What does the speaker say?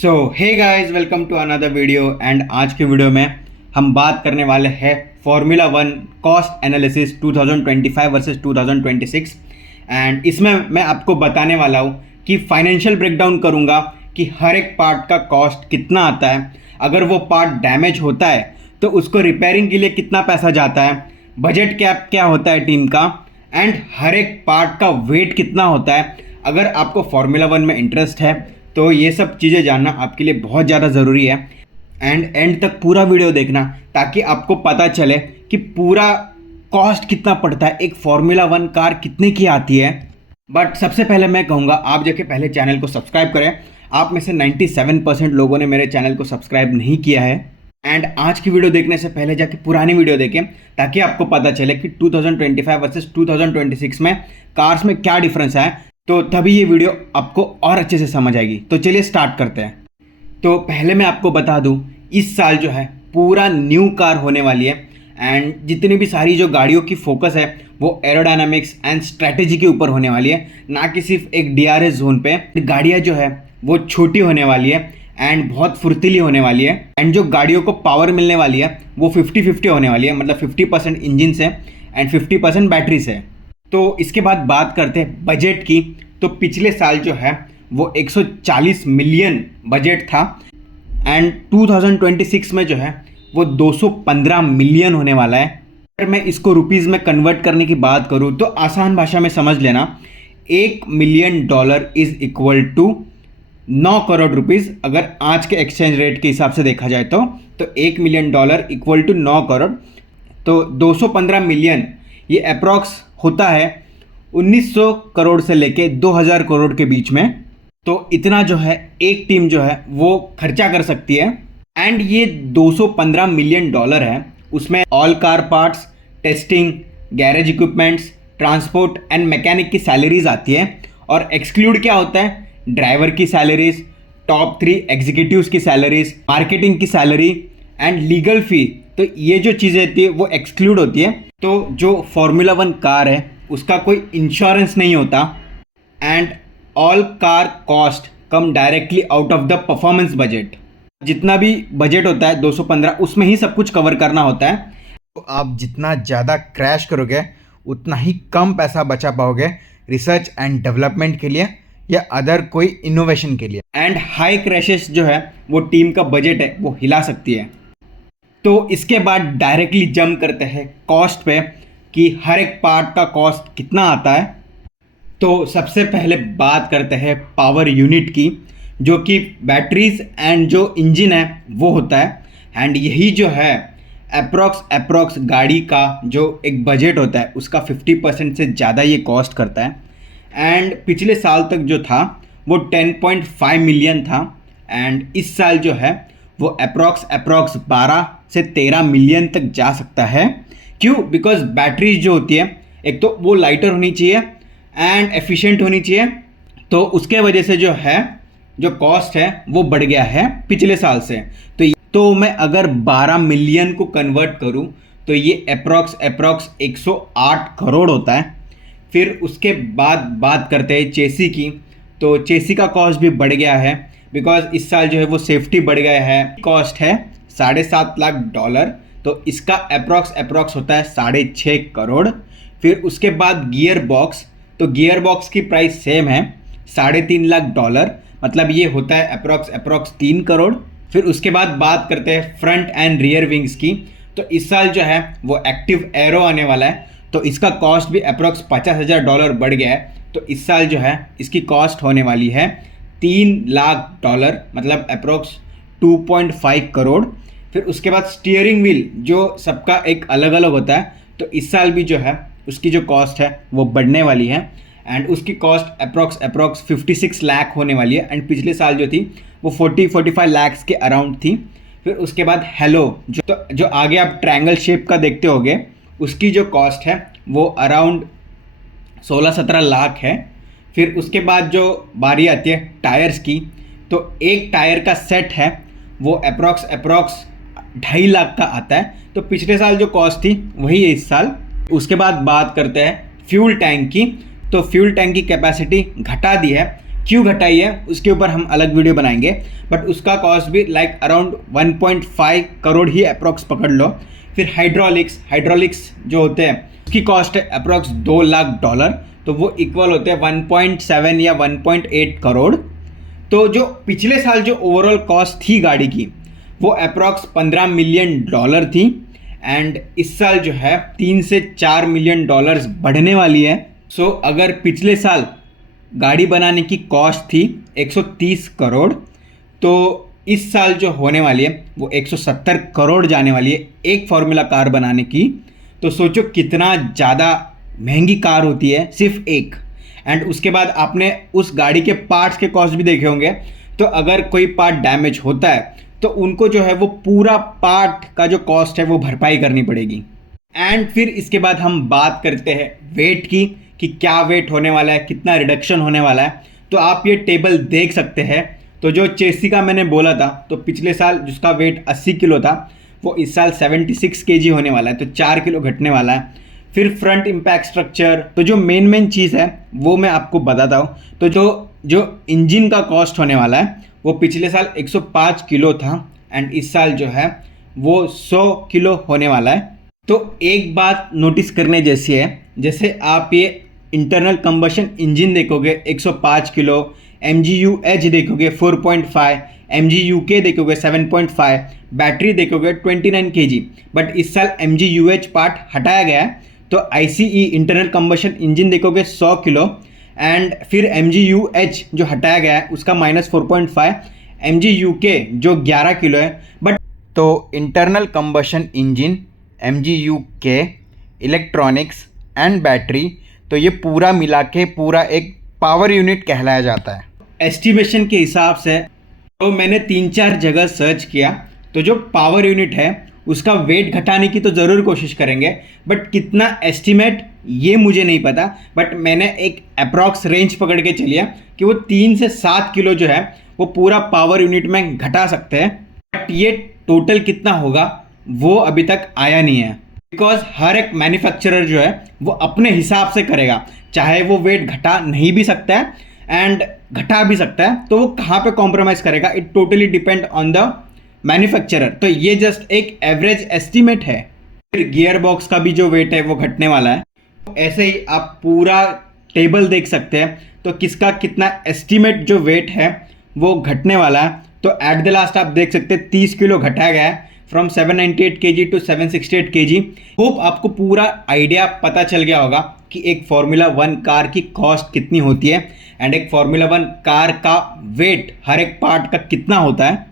So hey guys, welcome to another video. And आज के video में हम बात करने वाले हैं formula one cost analysis 2025 versus 2026। And इसमें मैं आपको बताने वाला हूँ कि फाइनेंशियल ब्रेकडाउन करूँगा कि हर एक पार्ट का कॉस्ट कितना आता है, अगर वो पार्ट डैमेज होता है तो उसको रिपेयरिंग के लिए कितना पैसा जाता है, बजट कैप क्या होता है टीम का, एंड हर एक पार्ट का वेट कितना होता है। अगर आपको फार्मूला वन में इंटरेस्ट है तो ये सब चीज़ें जानना आपके लिए बहुत ज़्यादा ज़रूरी है। एंड एंड तक पूरा वीडियो देखना ताकि आपको पता चले कि पूरा कॉस्ट कितना पड़ता है, एक फार्मूला वन कार कितने की आती है। बट सबसे पहले मैं कहूँगा आप जाके पहले चैनल को सब्सक्राइब करें। आप में से 97% लोगों ने मेरे चैनल को सब्सक्राइब नहीं किया है। एंड आज की वीडियो देखने से पहले जाके पुरानी वीडियो देखें ताकि आपको पता चले कि 2025 वर्सेस 2026 में कार्स में क्या डिफरेंस है, तो तभी ये वीडियो आपको और अच्छे से समझ आएगी। तो चलिए स्टार्ट करते हैं। तो पहले मैं आपको बता दूं, इस साल जो है पूरा न्यू कार होने वाली है। एंड जितनी भी सारी जो गाड़ियों की फोकस है वो एरोडायनामिक्स एंड स्ट्रैटेजी के ऊपर होने वाली है, ना कि सिर्फ एक डीआरएस जोन पे। गाड़ियाँ जो है वो छोटी होने वाली है एंड बहुत फुर्तीली होने वाली है। एंड जो गाड़ियों को पावर मिलने वाली है वो 50-50 होने वाली है, मतलब 50% इंजन से एंड 50% बैटरी से। तो इसके बाद बात करते हैं बजट की। तो पिछले साल जो है वो 140 मिलियन बजट था एंड 2026 में जो है वो 215 मिलियन होने वाला है। अगर मैं इसको रुपीज़ में कन्वर्ट करने की बात करूँ तो आसान भाषा में समझ लेना, $1 million is equal to 9 crore rupees. अगर आज के एक्सचेंज रेट के हिसाब से देखा जाए तो $1 मिलियन इक्वल टू 9 करोड़। तो 215 मिलियन ये अप्रॉक्स होता है 1900 करोड़ से लेके 2000 करोड़ के बीच में। तो इतना जो है एक टीम जो है वो खर्चा कर सकती है। एंड ये $215 मिलियन है, उसमें all car parts, testing, garage equipments, transport and mechanic की सैलरीज आती है। और एक्सक्लूड क्या होता है, ड्राइवर की सैलरीज, टॉप 3 एग्जीक्यूटिव्स की सैलरीज, मार्केटिंग की सैलरी एंड लीगल फी। तो ये जो चीज़ें होती है वो एक्सक्लूड होती है। तो जो फार्मूला वन कार है उसका कोई इंश्योरेंस नहीं होता। And all car cost come directly out of the performance budget. जितना भी बजट होता है 215, उसमें ही सब कुछ कवर करना होता है। तो आप जितना ज़्यादा क्रैश करोगे उतना ही कम पैसा बचा पाओगे रिसर्च एंड डेवलपमेंट के लिए या अदर कोई इनोवेशन के लिए। एंड हाई क्रैशेस जो है वो टीम का बजट है वो हिला सकती है। तो इसके बाद डायरेक्टली जंप करते हैं कॉस्ट पे कि हर एक पार्ट का कॉस्ट कितना आता है। तो सबसे पहले बात करते हैं पावर यूनिट की, जो कि बैटरीज एंड जो इंजन है वो होता है। एंड यही जो है अप्रॉक्स गाड़ी का जो एक बजट होता है उसका 50% से ज़्यादा ये कॉस्ट करता है। एंड पिछले साल तक जो था वो 10.5 मिलियन था एंड इस साल जो है वो अप्रॉक्स 12 से 13 मिलियन तक जा सकता है। क्यों? बिकॉज बैटरीज जो होती है एक तो वो लाइटर होनी चाहिए एंड एफिशिएंट होनी चाहिए। तो उसके वजह से जो है जो कॉस्ट है वो बढ़ गया है पिछले साल से। तो मैं अगर 12 मिलियन को कन्वर्ट करूं तो ये अप्रॉक्स 108 करोड़ होता है। फिर उसके बाद बात करते हैं चेसी की। तो चेसी का कॉस्ट भी बढ़ गया है बिकॉज इस साल जो है वो सेफ्टी बढ़ गया है। कॉस्ट है $7.5 लाख। तो इसका अप्रॉक्स होता है 6.5 करोड़। फिर उसके बाद गियर बॉक्स, तो गियर बॉक्स की प्राइस सेम है $3.5 लाख, मतलब ये होता है अप्रॉक्स 3 करोड़। फिर उसके बाद बात करते हैं फ्रंट एंड रियर विंग्स की। तो इस साल जो है वो एक्टिव एरो आने वाला है, तो इसका कॉस्ट भी अप्रॉक्स $50,000 बढ़ गया है। तो इस साल जो है इसकी कॉस्ट होने वाली है $3 लाख, मतलब अप्रॉक्स 2.5 करोड़। फिर उसके बाद स्टीयरिंग व्हील जो सबका एक अलग अलग होता है, तो इस साल भी जो है उसकी जो कॉस्ट है वो बढ़ने वाली है एंड उसकी कॉस्ट अप्रॉक्स 56 लाख होने वाली है। एंड पिछले साल जो थी वो 40-45 लाख के अराउंड थी। फिर उसके बाद हेलो जो आगे आप ट्रायंगल शेप का देखते होगे, उसकी जो कॉस्ट है वो अराउंड 16-17 लाख है। फिर उसके बाद जो बारी आती है टायर्स की, तो एक टायर का सेट है वो अप्रॉक्स 2.5 लाख का आता है। तो पिछले साल जो कॉस्ट थी वही है इस साल। उसके बाद बात करते हैं फ्यूल टैंक की। तो फ्यूल टैंक की कैपेसिटी घटा दी है क्यों घटाई है उसके ऊपर हम अलग वीडियो बनाएंगे, बट उसका कॉस्ट भी लाइक अराउंड 1.5 करोड़ ही अप्रॉक्स पकड़ लो। फिर हाइड्रोलिक्स जो होते हैं उसकी कॉस्ट है अप्रॉक्स $2 लाख, तो वो इक्वल होते हैं 1.7 या 1.8 करोड़। तो जो पिछले साल जो ओवरऑल कॉस्ट थी गाड़ी की वो अप्रॉक्स $15 मिलियन थी, एंड इस साल जो है 3 से 4 मिलियन डॉलर्स बढ़ने वाली है। सो अगर पिछले साल गाड़ी बनाने की कॉस्ट थी 130 करोड़, तो इस साल जो होने वाली है वो 170 करोड़ जाने वाली है एक फार्मूला कार बनाने की। तो सोचो कितना ज़्यादा महंगी कार होती है सिर्फ एक। एंड उसके बाद आपने उस गाड़ी के पार्ट्स के कॉस्ट भी देखे होंगे, तो अगर कोई पार्ट डैमेज होता है तो उनको जो है वो पूरा पार्ट का जो कॉस्ट है वो भरपाई करनी पड़ेगी। एंड फिर इसके बाद हम बात करते हैं वेट की कि क्या वेट होने वाला है, कितना रिडक्शन होने वाला है। तो आप ये टेबल देख सकते हैं। तो जो चेसी का मैंने बोला था, तो पिछले साल जिसका वेट 80 किलो था वो इस साल 76 केजी होने वाला है, तो 4 किलो घटने वाला है। फिर फ्रंट इम्पैक्ट स्ट्रक्चर, तो जो मेन चीज़ है वो मैं आपको बताता हूँ। तो जो इंजन का कॉस्ट होने वाला है वो पिछले साल 105 किलो था, एंड इस साल जो है वो 100 किलो होने वाला है। तो एक बात नोटिस करने जैसी है, जैसे आप ये इंटरनल कंबशन इंजन देखोगे 105 किलो, MGU-H देखोगे 4.5, MGU-K देखोगे 7.5, बैटरी देखोगे 29 kg, बट इस साल MGU-H पार्ट हटाया गया है। तो ICE इंटरनल कंबशन इंजन देखोगे 100 किलो, एंड फिर MGU-H जो हटाया गया है उसका -4.5, MGU-K जो 11 किलो है। बट तो internal combustion engine, MGU-K, electronics and battery, तो ये पूरा मिला के पूरा एक पावर यूनिट कहलाया जाता है। एस्टिमेशन के हिसाब से तो मैंने 3-4 जगह सर्च किया, तो जो पावर यूनिट है उसका वेट घटाने की तो ज़रूर कोशिश करेंगे, बट कितना एस्टिमेट ये मुझे नहीं पता। बट मैंने एक अप्रॉक्स रेंज पकड़ के चलिए कि वो 3 से 7 किलो जो है वो पूरा पावर यूनिट में घटा सकते हैं। बट ये टोटल कितना होगा वो अभी तक आया नहीं है, बिकॉज हर एक मैन्युफैक्चरर जो है वो अपने हिसाब से करेगा। चाहे वो वेट घटा नहीं भी सकता है एंड घटा भी सकता है, तो वो कहाँ पे कॉम्प्रोमाइज़ करेगा, it totally depend on the manufacturer. तो ये जस्ट एक एवरेज एस्टिमेट है। फिर गियर बॉक्स का भी जो वेट है वो घटने वाला है। ऐसे ही आप पूरा टेबल देख सकते हैं, तो किसका कितना एस्टिमेट जो वेट है वो घटने वाला है। तो एट द लास्ट आप देख सकते हैं 30 किलो घटाया गया है, from 798 kg to 768 kg। Hope आपको पूरा आइडिया पता चल गया होगा कि एक फार्मूला 1 कार की कॉस्ट कितनी होती है, एंड एक फार्मूला 1 कार का वेट हर एक पार्ट का कितना होता है।